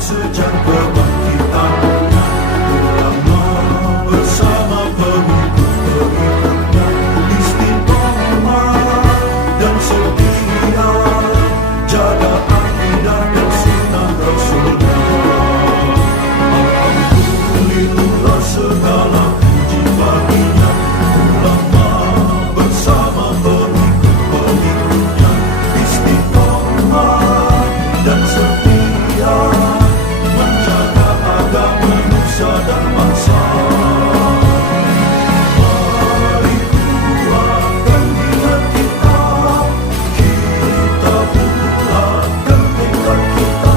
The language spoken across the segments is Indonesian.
sejak kebangkitannya, ulama bersama pengikut-pengikutnya istiqomah dan setia, jaga akidah dan sunnah Rasulnya. Alhamdulillah segala puji baginya, ulama bersama pengikut-pengikutnya istiqomah dan setia, menjaga agama Nusa dan bangsa. Mari kuatkan niat kita, kita bulatkan tekad kita,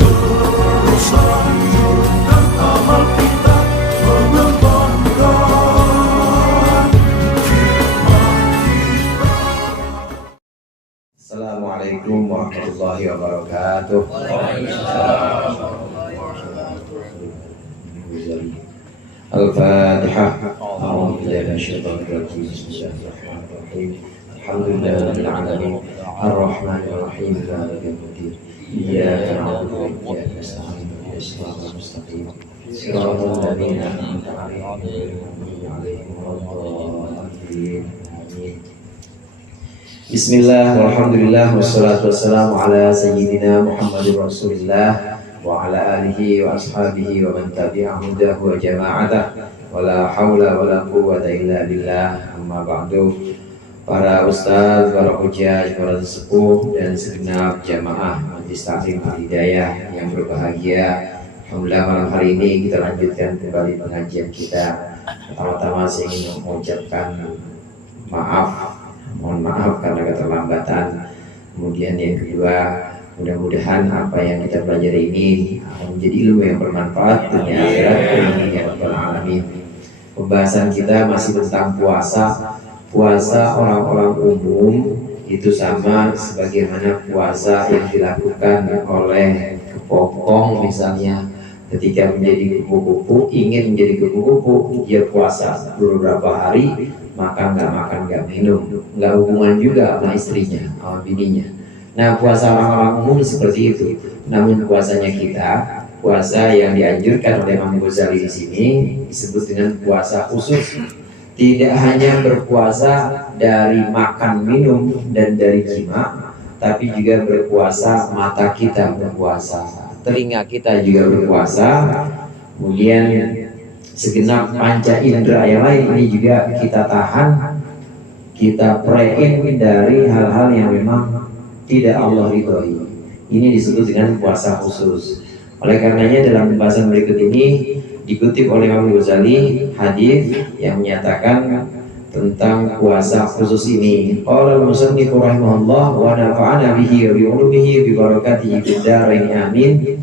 terus lanjutkan amal kita, mengembangkan khidmat kita. Assalamualaikum warahmatullahi wabarakatuh. Al-Fatihah. A'udzu billahi minasyaitonir rajim. Bismillahirrahmanirrahim. Alhamdulillahirabbil alamin. Ar-Rahmanir Rahim. Maliki yaumiddin. Iyyaka na'budu wa iyyaka nasta'in. Ihdinas siratal mustaqim. Shiratal ladzina an'amta 'alaihim ghairil maghdubi 'alaihim waladdallin. Amin. Bismillah, walhamdulillah, wassalatu wassalamu ala sayyidina Muhammadur Rasulillah wa ala alihi wa ashabihi wa man tabi'ahu wa jama'atah wa la hawla wa la quwwata illa billah. Amma ba'du. Para ustaz, para hujjaj, para sesepuh dan segenap jamaah Majelis Taklim Al-Hidayah yang berbahagia, alhamdulillah malam hari ini kita lanjutkan kembali pengajian kita. Pertama-tama saya ingin mengucapkan mohon maaf karena keterlambatan. Kemudian yang kedua, mudah-mudahan apa yang kita pelajari ini menjadi ilmu yang bermanfaat dunia akhirat. Amin ya rabbal alamin. Pembahasan kita masih tentang puasa. Puasa orang-orang umum itu sama sebagaimana puasa yang dilakukan oleh kepopong misalnya. Ketika menjadi kupu-kupu, ingin menjadi kupu-kupu, dia puasa beberapa hari, maka nggak makan, nggak minum, nggak hubungan juga sama istrinya, sama bininya. Nah, puasa orang-orang umum seperti itu. Namun puasanya kita, puasa yang dianjurkan oleh Imam Ghazali di sini disebut dengan puasa khusus. Tidak hanya berpuasa dari makan minum dan dari jima, tapi juga berpuasa mata kita berpuasa, telinga kita juga berpuasa, kemudian segenap panca indera yang lain ini juga kita tahan, kita prein dari hal-hal yang memang tidak Allah ridhoi. Ini disebut dengan puasa khusus. Oleh karenanya dalam pembahasan berikut ini dikutip oleh Imam Ghazali hadis yang menyatakan tentang puasa khusus ini. Qala al-musannif rahimahullah wa nafa'ana bihi wa bi ulumihi bi barakatihi fid dharain amin.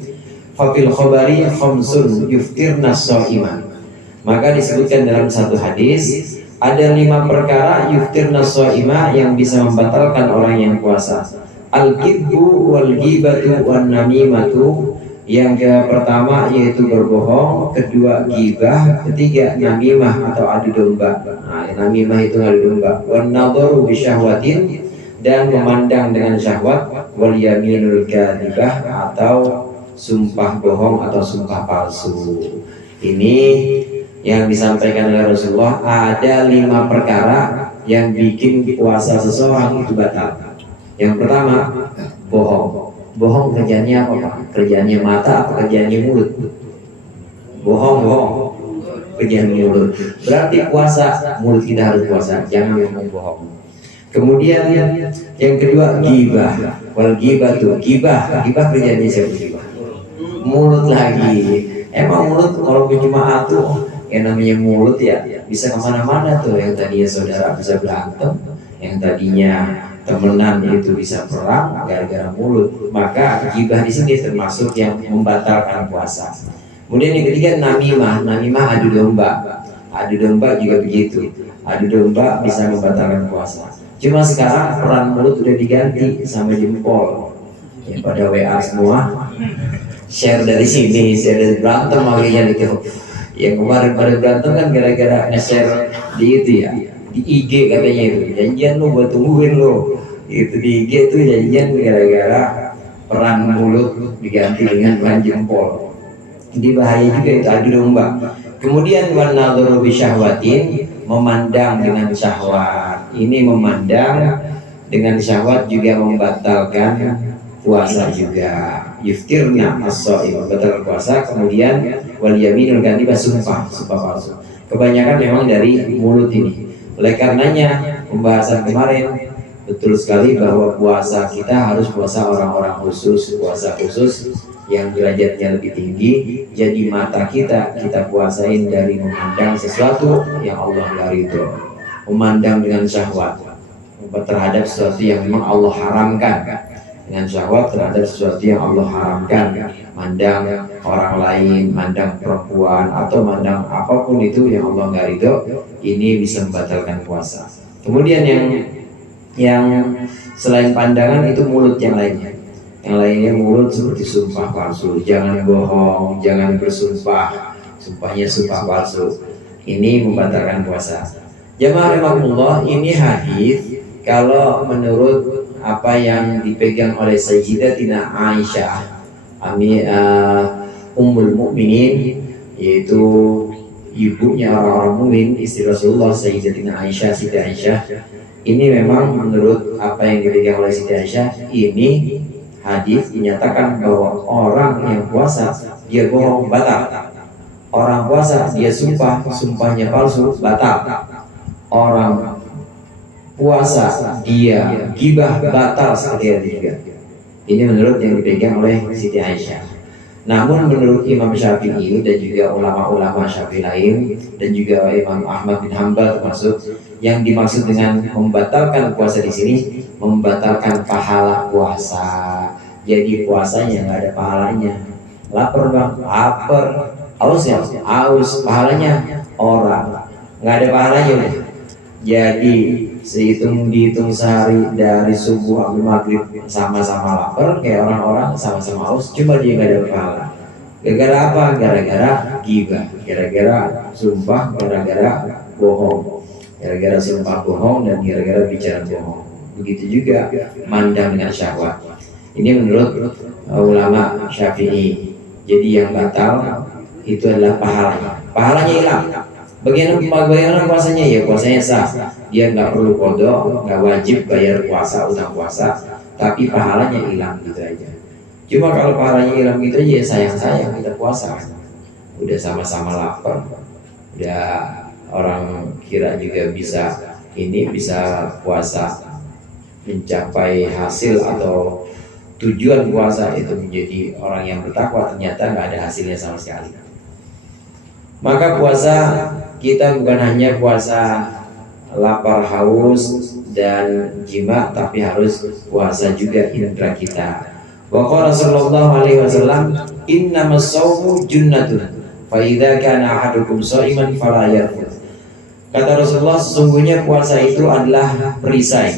Fa fil khabari khamsun yuftirna as-sha'iman. Maka disebutkan dalam satu hadis ada 5 perkara yuftirna as-sha'ima yang bisa membatalkan orang yang puasa. Al-kidbu wal ghibatu wan namimatu. Yang pertama yaitu berbohong, kedua gibah, ketiga namimah atau adu domba. Nah, namimah itu adu domba. Wan nadharu bi syahwatin, dan memandang dengan syahwat. Wal yaminul kadzibah, atau sumpah bohong atau sumpah palsu. Ini yang disampaikan oleh Rasulullah, ada 5 perkara yang bikin puasa seseorang itu batal. Yang pertama, bohong. Bohong kerjanya apa Pak? Kerjanya mata atau kerjanya mulut? Bohong kerjaan mulut. Berarti puasa, mulut kita harus puasa, jangan ngomong bohong. Kemudian yang kedua, gibah. Wal ghibatu, gibah kerjanya siapa? Gibah mulut lagi. Emang mulut kalau berjemaah tuh yang namanya mulut ya bisa kemana-mana tuh. Yang tadinya saudara bisa berantem, yang tadinya temenan itu bisa perang gara-gara mulut. Maka gibah di sini termasuk yang membatalkan puasa. Kemudian yang ketiga, namimah adu domba. Adu domba juga begitu. Adu domba bisa membatalkan puasa. Cuma sekarang peran mulut udah diganti sama jempol. Ya, pada WA semua share dari sini, share dari berantem makanya gitu. Yang kemarin pada berantem kan gara-gara nge-share di itu ya, di IG katanya itu. Janjian lu buat tungguin lu. Itu di IG itu janjian gara-gara peran mulut diganti dengan peran jempol. Jadi bahaya juga itu, adu domba. Kemudian wan nadharu bi syahwatin, memandang dengan syahwat. Ini memandang dengan syahwat juga membatalkan puasa juga. Yuftirna as-shaim, membatalkan puasa. Kemudian wal yaminul kadhibah, sumpah palsu. Kebanyakan memang dari mulut ini. Oleh karenanya pembahasan kemarin betul sekali bahwa puasa kita harus puasa orang-orang khusus, puasa khusus yang derajatnya lebih tinggi. Jadi mata kita puasain dari memandang sesuatu yang Allah nggak ridho, memandang dengan syahwat terhadap sesuatu yang memang Allah haramkan, dengan syahwat terhadap sesuatu yang Allah haramkan, mandang orang lain, mandang perempuan atau mandang apapun itu yang Allah nggak ridho, ini bisa membatalkan puasa. Kemudian yang selain pandangan itu mulut yang lainnya. Yang lainnya mulut seperti sumpah palsu, jangan bohong, jangan bersumpah, sumpahnya sumpah palsu. Ini membatalkan puasa. Jamaah rahimakumullah, ini hadis kalau menurut apa yang dipegang oleh Sayyidatina Aisyah, Ummul Mukminin, yaitu ibunya orang-orang mukmin, istri Rasulullah, Sayyidatina Aisyah, Siti Aisyah. Ini memang menurut apa yang dipegang oleh Siti Aisyah, ini hadis dinyatakan bahwa orang yang puasa dia bohong, batal. Orang puasa dia sumpahnya palsu, batal. Orang puasa dia gibah, batal seperti itu juga. Ini menurut yang dipegang oleh Siti Aisyah. Namun menurut Imam Syafi'i dan juga ulama-ulama Syafi'i lain dan juga Imam Ahmad bin Hanbal termasuk, yang dimaksud dengan membatalkan puasa di sini membatalkan pahala puasa. Jadi puasanya nggak ada pahalanya. Lapar bang, lapar. Aus ya, aus. Pahalanya orang, nggak ada pahalanya udah. Jadi dihitung sehari dari subuh sampai maghrib sama-sama lapar kayak orang-orang, sama-sama aus, cuma dia nggak ada pahala. Gara-gara apa? Gara-gara ghibah, gara-gara sumpah, gara-gara bohong, gara-gara sumpah bohong dan gara-gara bicara bohong. Begitu juga mandang dengan syahwat. Ini menurut ulama Syafi'i. Jadi yang batal itu adalah pahalanya. Pahalanya hilang. Bagaimana puasanya? Ya puasanya sah. Dia nggak perlu qadha, nggak wajib bayar puasa, utang puasa, tapi pahalanya hilang gitu aja. Cuma kalau pahalanya hilang gitu aja, ya sayang kita puasa. Udah sama-sama lapar, udah orang kira juga bisa puasa mencapai hasil atau tujuan puasa itu menjadi orang yang bertakwa, ternyata nggak ada hasilnya sama sekali. Maka puasa kita bukan hanya puasa lapar, haus dan jima, tapi harus puasa juga indra kita. Wa qala sallallahu alaihi wasallam, innamas shaumu junnatun fa idza kana ahadukum shaiman fala yarfuth. Kata Rasulullah, sesungguhnya puasa itu adalah perisai.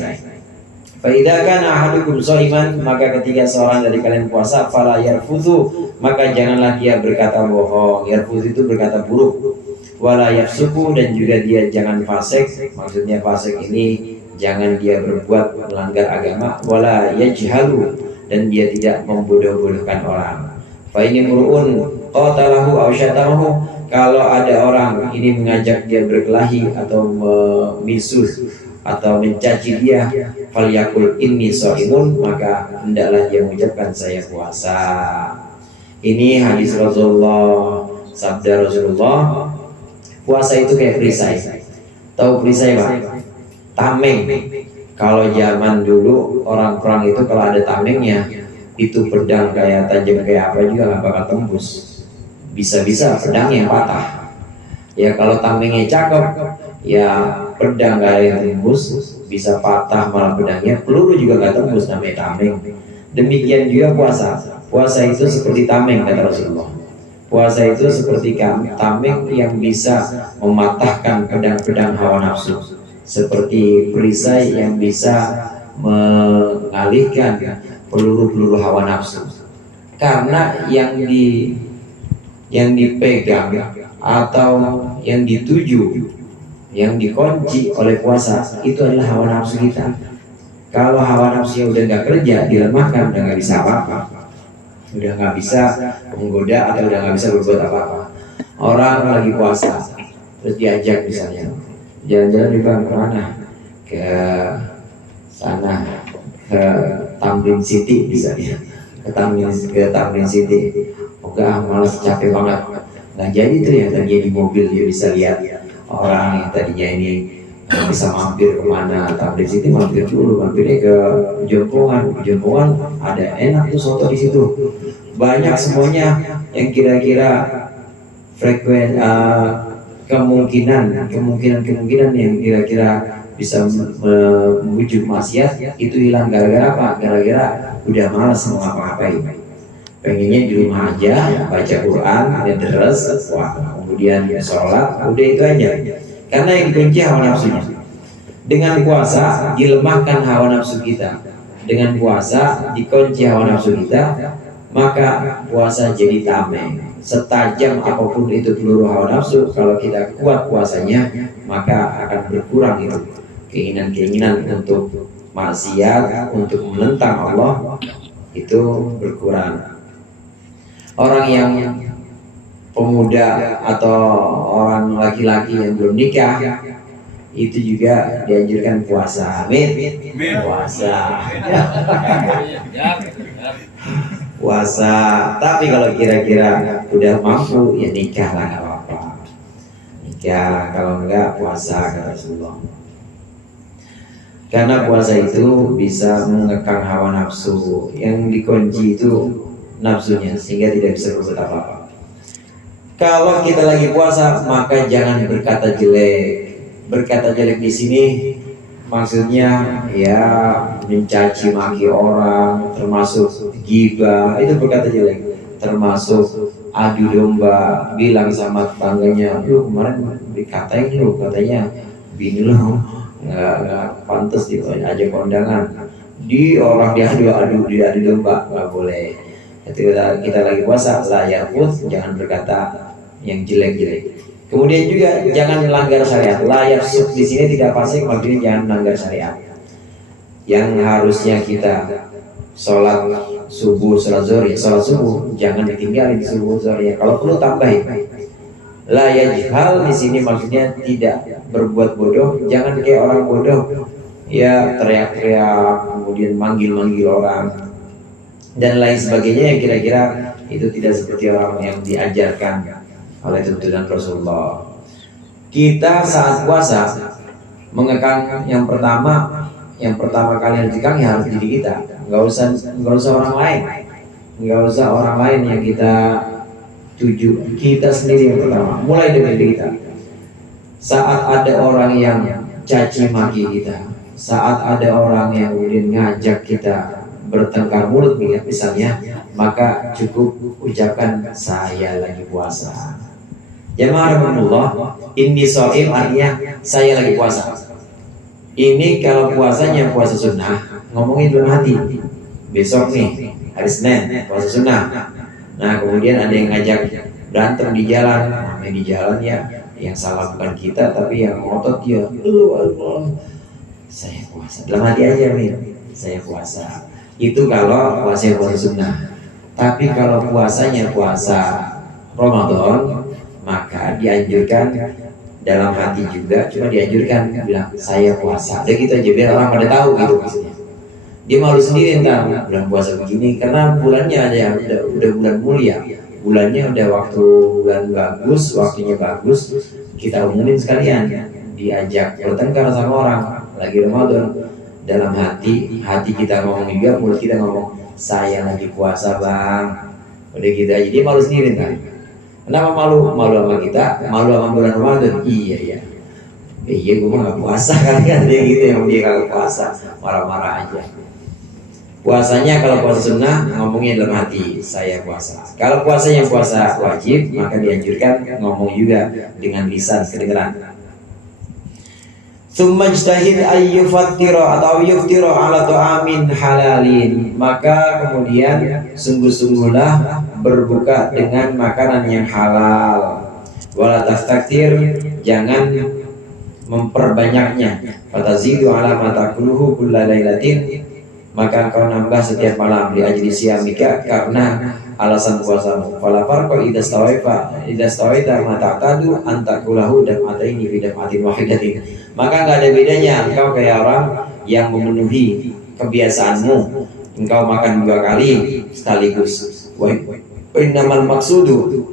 Fa idza kana ahadukum shaiman, maka ketika seorang dari kalian puasa, fala yarfuthu, maka janganlah dia berkata bohong. Yarfuth itu berkata buruk. Wala yafsuku, dan juga dia jangan fasik. Maksudnya fasik ini jangan dia berbuat melanggar agama. Wala yajhalu, dan dia tidak membodoh-bodohkan orang. Fa ini mur'un qatalahu aw syatamahu, kalau ada orang ini mengajak dia berkelahi atau memisuh atau mencaci dia, falyakul inni shaimun, maka hendaklah dia mengucapkan saya puasa. Ini hadis Rasulullah, sabda Rasulullah. Puasa itu kayak perisai. Tahu perisai Pak? Tameng. Kalau zaman dulu orang perang itu kalau ada tamengnya, itu pedang kayak tajam kayak apa juga nggak bakal tembus. Bisa-bisa pedang yang patah. Ya kalau tamengnya cakep, ya pedang nggak ada yang tembus, bisa patah malah pedangnya. Peluru juga nggak tembus, namanya tameng. Demikian juga puasa. Puasa itu seperti tameng kata Rasulullah. Puasa itu seperti tameng yang bisa mematahkan pedang-pedang hawa nafsu, seperti perisai yang bisa mengalihkan peluru-peluru hawa nafsu. Karena yang dipegang atau yang dituju, yang dikunci oleh puasa itu adalah hawa nafsu kita. Kalau hawa nafsunya udah nggak kerja, dilemahkan, udah nggak bisa apa-apa, udah nggak bisa menggoda atau udah nggak bisa berbuat apa-apa. Orang lagi puasa, terus diajak misalnya jalan-jalan di Bang kemana? Ke sana, ke Tamrin City misalnya, ke Tamrin City. Enggak, malas, capek banget. Nggak jadi tuh ya, tadinya di mobil dia bisa lihat orang yang tadinya ini bisa mampir kemana. Tamrin City mampir dulu, mampirnya ke Jompongan. Jompongan ada enak tuh soto di situ. Banyak semuanya yang kira-kira kemungkinan yang kira-kira bisa membujuk maksiat itu hilang. Gara-gara apa? Gara-gara udah malas mau ngapa-ngapain, pengennya di rumah aja baca Quran, ada deres, kemudian sholat, udah itu aja. Karena yang dikunci hawa nafsunya. Dengan puasa dilemahkan hawa nafsu kita, dengan puasa dikunci hawa nafsu kita, maka puasa jadi tameng. Setajam apapun itu peluru hawa nafsu, kalau kita kuat puasanya, maka akan berkurang itu keinginan-keinginan untuk maksiat, untuk menentang Allah, itu berkurang. Orang yang pemuda atau orang laki-laki yang belum nikah itu juga dianjurkan puasa. Amin. Puasa. Puasa. Tapi kalau kira-kira udah mampu ya nikah lah, nggak apa-apa. Nikah, kalau enggak puasa kata Rasulullah. Karena puasa itu bisa mengekang hawa nafsu, yang dikunci itu nafsunya, sehingga tidak bisa berbuat apa-apa. Kalau kita lagi puasa, maka jangan berkata jelek. Berkata jelek di sini maksudnya ya mencaci maki orang, termasuk ghibah, itu berkata jelek. Termasuk adu domba, bilang sama tetangganya, lu kemarin dikatain lu, katanya bini lu nggak pantas aja kondangan, di orang diadu domba, nggak boleh. Ketika kita lagi puasa, layar pun jangan berkata yang jelek-jelek. Kemudian juga jangan melanggar syariat. Layar sub di sini tidak pasti, maksudnya jangan melanggar syariat. Yang harusnya kita sholat subuh, sholat zuhur, ya sholat subuh jangan ditinggalin subuh zuhur ya. Kalau perlu tambahin. La yajhal di sini maksudnya tidak berbuat bodoh, jangan kayak orang bodoh ya, teriak-teriak, kemudian manggil-manggil orang dan lain sebagainya yang kira-kira itu tidak seperti orang yang diajarkan oleh tuntunan Rasulullah. Kita saat puasa mengekang yang pertama kali harus dikekang ya harus diri kita, nggak usah orang lain, nggak usah orang lain yang kita tuju, kita sendiri yang pertama, mulai dari diri kita. Saat ada orang yang caci maki kita, saat ada orang yang kemudian ngajak kita bertengkar mulut misalnya, maka cukup ucapkan saya lagi puasa. Jamaah rahmatullah, inni shaim artinya saya lagi puasa. Ini kalau puasanya puasa sunnah, ngomongin dalam hati. Besok nih hari Senin puasa sunnah. Nah kemudian ada yang ngajak berantem di jalan, namanya di jalan ya, yang salah bukan kita tapi yang ngotot dia. Saya puasa, dalam hati aja nih, saya puasa. Itu kalau puasa sunnah. Tapi kalau puasanya puasa Ramadan, maka dianjurkan dalam hati juga, cuma dianjurkan bilang saya puasa. Udah gitu aja biar orang pada tahu gitu maksudnya. Dia malu sendiri ntar bulan puasa begini, karena bulannya ada yang udah bulan mulia, bulannya udah bulan bagus, waktunya bagus, kita umumin sekalian, diajak bertengkar sama orang lagi Ramadan, dalam hati kita ngomong juga, mulut kita ngomong saya lagi puasa bang, udah gitu aja. Dia malu sendiri ntar. Kenapa malu sama kita, malu sama bulan Ramadan? Iya gue mah nggak puasa kan dia gitu, yang dia kagak puasa marah-marah aja. Puasanya kalau puasa sunnah ngomongnya dalam hati saya puasa. Kalau puasanya puasa wajib, maka dianjurkan ngomong juga dengan lisan kedengeran. Tsumma ijtahid ayyufattira atau yuftira ala ta'amin halalin. Maka kemudian sungguh-sungguhlah berbuka dengan makanan yang halal. Wala tastaktir, jangan memperbanyaknya. Fatazidu ala ma takuluhu kulla lailatin, maka engkau nambah setiap malam li ajli siyamika, karena alasan puasamu. Fala farqa idza stawaita ma ta'tadu an takulahu dam'ataini fi dam'atin wahidatin. Maka enggak ada bedanya engkau kayak orang yang memenuhi kebiasaanmu, engkau makan 2 kali sekaligus. Wa innamal maksudu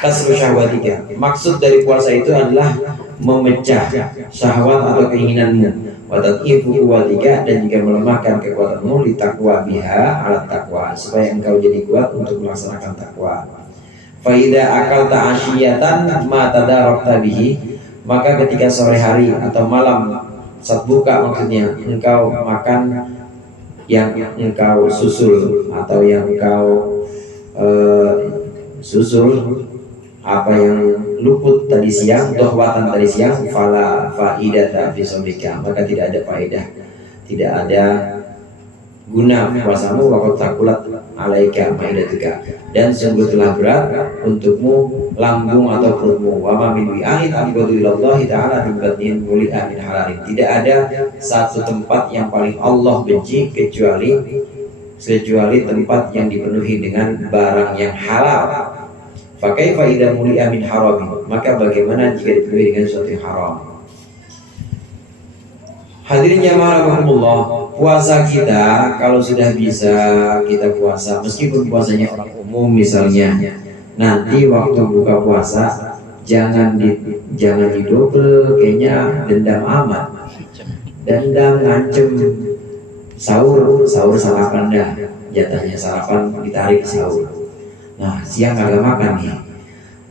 kasru syahwatika. Maksud dari puasa itu adalah memecah syahwat atau keinginanmu, wa tadhifu quwwatika, dan juga melemahkan kekuatanmu li taqwa biha alat taqwa, supaya engkau jadi kuat untuk melaksanakan takwa. Fa idza akalta asyiyatan ma tadarakta bihi, maka ketika sore hari atau malam saat buka maksudnya, engkau makan yang engkau susul atau yang engkau susul apa yang luput tadi siang, dohwatan tadi siang, fala faidata fi shaumika, maka tidak ada faedah, tidak ada guna puasamu. Wa taqulat alaika maidatuka, dan sungguh telah berat untukmu lambung atau perutmu. Wa ma min wi'ain abghadu ilallahi ta'ala min batnin muli'a min halalin, tidak ada satu tempat yang paling Allah benci kecuali tempat yang dipenuhi dengan barang yang halal. Fakaifa idza muli'a min haramin, maka bagaimana jika dipenuhi dengan sesuatu yang haram. Hadirin jamaah rahimakumullah, puasa kita kalau sudah bisa kita puasa, meskipun puasanya orang umum misalnya, nanti waktu buka puasa jangan didobel, kayaknya dendam amat, dendam ngancem, sahur sarapan dah, jatahnya sarapan ditarik sahur. Nah, siang agak makan nih,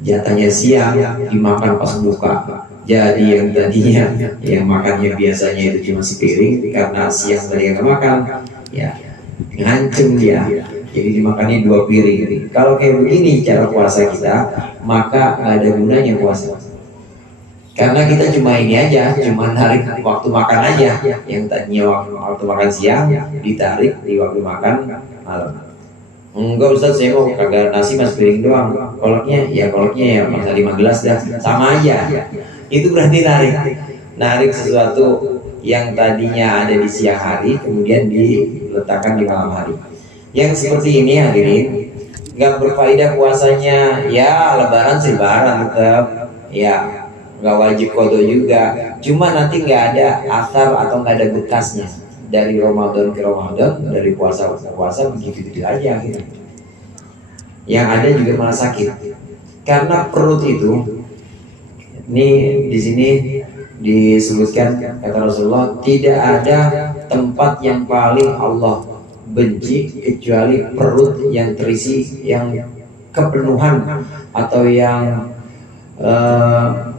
jatahnya siang dimakan pas buka. Jadi yang tadinya yang makannya biasanya itu cuma sepiring, karena siang tadi agak makan, ya ngancem dia, jadi dimakannya 2 piring. Kalau kayak begini cara puasa kita, maka nggak ada gunanya puasa, karena kita cuma ini aja, cuma narik waktu makan aja. Yang tadinya waktu makan siang ditarik di waktu makan malam. Enggak Ustaz, saya mau kagak nasi mas piring doang, kolaknya ya masa 5 gelas dah, sama aja. Itu berarti narik sesuatu yang tadinya ada di siang hari kemudian diletakkan di malam hari. Yang seperti ini hadirin, nggak berfaedah puasanya. Ya lebaran tetap, ya nggak wajib qadha juga, cuma nanti nggak ada asar atau nggak ada bekasnya. Dari Ramadan ke Ramadan, dari puasa ke puasa, begitu aja gitu. Yang ada juga malah sakit, karena perut itu, ini di sini disebutkan kata Rasulullah, tidak ada tempat yang paling Allah benci kecuali perut yang terisi, yang kepenuhan atau yang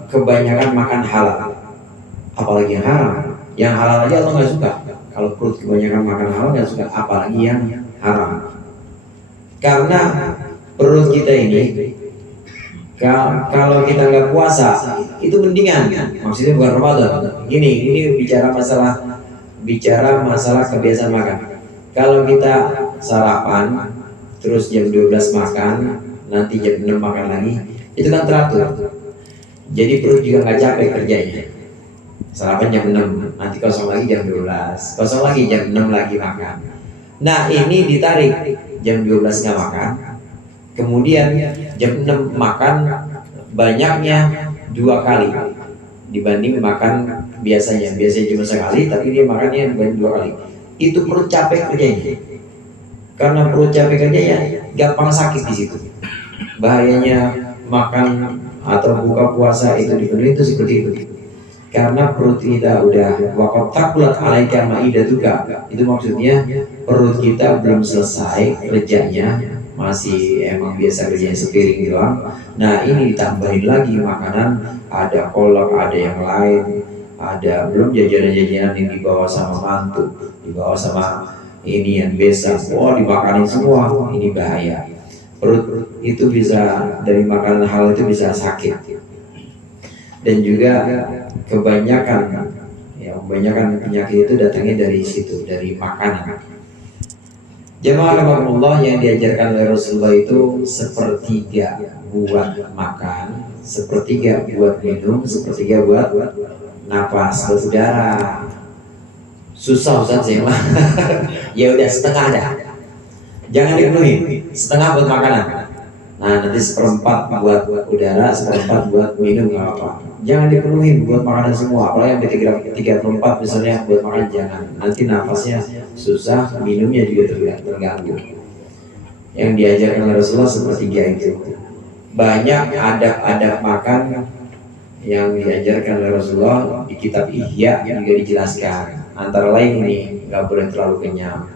kebanyakan makan halal, apalagi yang haram. Yang halal aja Allah nggak suka. Kalau perut kebanyakan makan halal nggak suka, apalagi yang haram. Karena perut kita ini, kalau kita nggak puasa itu mendingan, maksudnya bukan Ramadan. Ini bicara masalah kebiasaan makan. Kalau kita sarapan, terus jam 12 makan, nanti jam 6 makan lagi, itu kan teratur. Jadi perut juga nggak capek kerjanya. Sarapan jam 6, nanti kosong lagi jam 12, kosong lagi jam 6 lagi makan. Nah ini ditarik, jam 12 nggak makan, kemudian jam 6 makan, banyaknya 2 kali dibanding makan biasanya cuma sekali, tapi dia makannya 2 kali. Itu perut capek kerjanya. Karena perut capek kerjanya, gampang sakit di situ. Bahayanya makan atau buka puasa itu dipenuhi itu seperti itu. Karena perut kita udah waqad taqulat alaika maidatuka, itu maksudnya perut kita belum selesai kerjanya, masih emang biasa kerjanya sepiring doang. Nah ini ditambahin lagi makanan, ada kolak, ada yang lain, ada belum jajanan-jajanan yang dibawa sama mantu, dibawa sama ini yang besan, dimakanin semua. Ini bahaya. Perut itu bisa, dari makanan hal itu bisa sakit. Dan juga kebanyakan penyakit itu datangnya dari situ, dari makanan. Jemaah rahimakumullah, yang diajarkan oleh Rasulullah itu sepertiga buat makan, sepertiga buat minum, sepertiga buat napas, berudara. Susah Ustaz sih mah. Ya udah setengah dah. Jangan dipenuhi, setengah buat makanan. Nah nanti seperempat buat udara, seperempat buat minum, nggak apa. Jangan dipenuhi buat makanan semua. Apalagi yang tiga perempat misalnya buat makan, jangan. Nanti nafasnya susah, minumnya juga terganggu. Yang diajarkan oleh Rasulullah sepertiga itu. Banyak adab-adab makan yang diajarkan oleh Rasulullah di kitab Ihya juga dijelaskan. Antara lain ini, nggak boleh terlalu kenyang.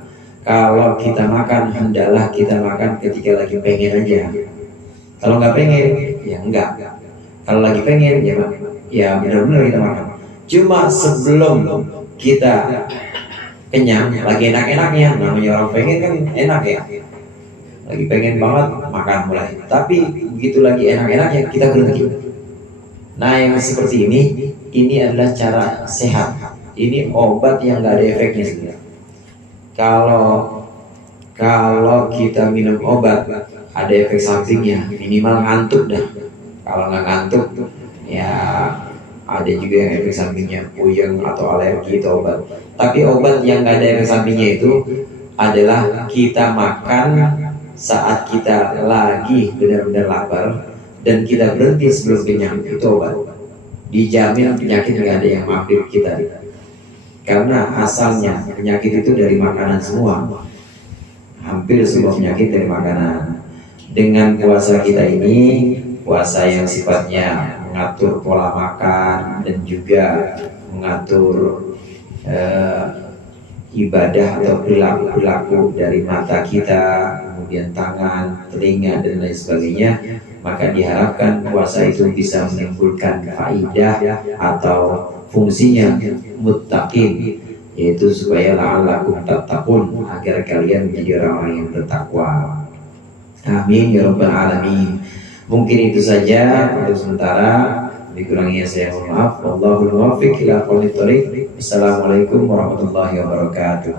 Kalau kita makan, hendaklah kita makan ketika lagi pengen aja. Kalau nggak pengen, ya enggak. Kalau lagi pengen, ya benar-benar kita makan. Cuma sebelum kita kenyang, lagi enak-enaknya, namanya orang pengen kan enak ya. Lagi pengen banget, makan mulai. Tapi begitu lagi enak-enaknya, kita berhenti. Nah yang seperti ini adalah cara sehat. Ini obat yang nggak ada efeknya sebenarnya. Kalau kita minum obat ada efek sampingnya, minimal ngantuk dah. Kalau nggak ngantuk, ya ada juga yang efek sampingnya puyeng atau alergi itu obat. Tapi obat yang nggak ada efek sampingnya itu adalah kita makan saat kita lagi benar-benar lapar dan kita berhenti sebelum kenyang, itu obat. Dijamin penyakit nggak ada yang mampir kita. Karena asalnya penyakit itu dari makanan semua. Hampir semua penyakit dari makanan. Dengan puasa kita ini, puasa yang sifatnya mengatur pola makan dan juga mengatur ibadah atau perilaku dari mata kita, kemudian tangan, telinga dan lain sebagainya, maka diharapkan puasa itu bisa menimbulkan faidah atau fungsinya muttaqin, yaitu supaya la'allakum tattaqun, agar kalian menjadi orang-orang yang bertakwa. Amin ya rabbal alamin. Mungkin itu saja untuk sementara. Dikurangnya saya mohon maaf. Wallahul muwaffiq ila aqwamit thoriq. Assalamualaikum warahmatullahi wabarakatuh.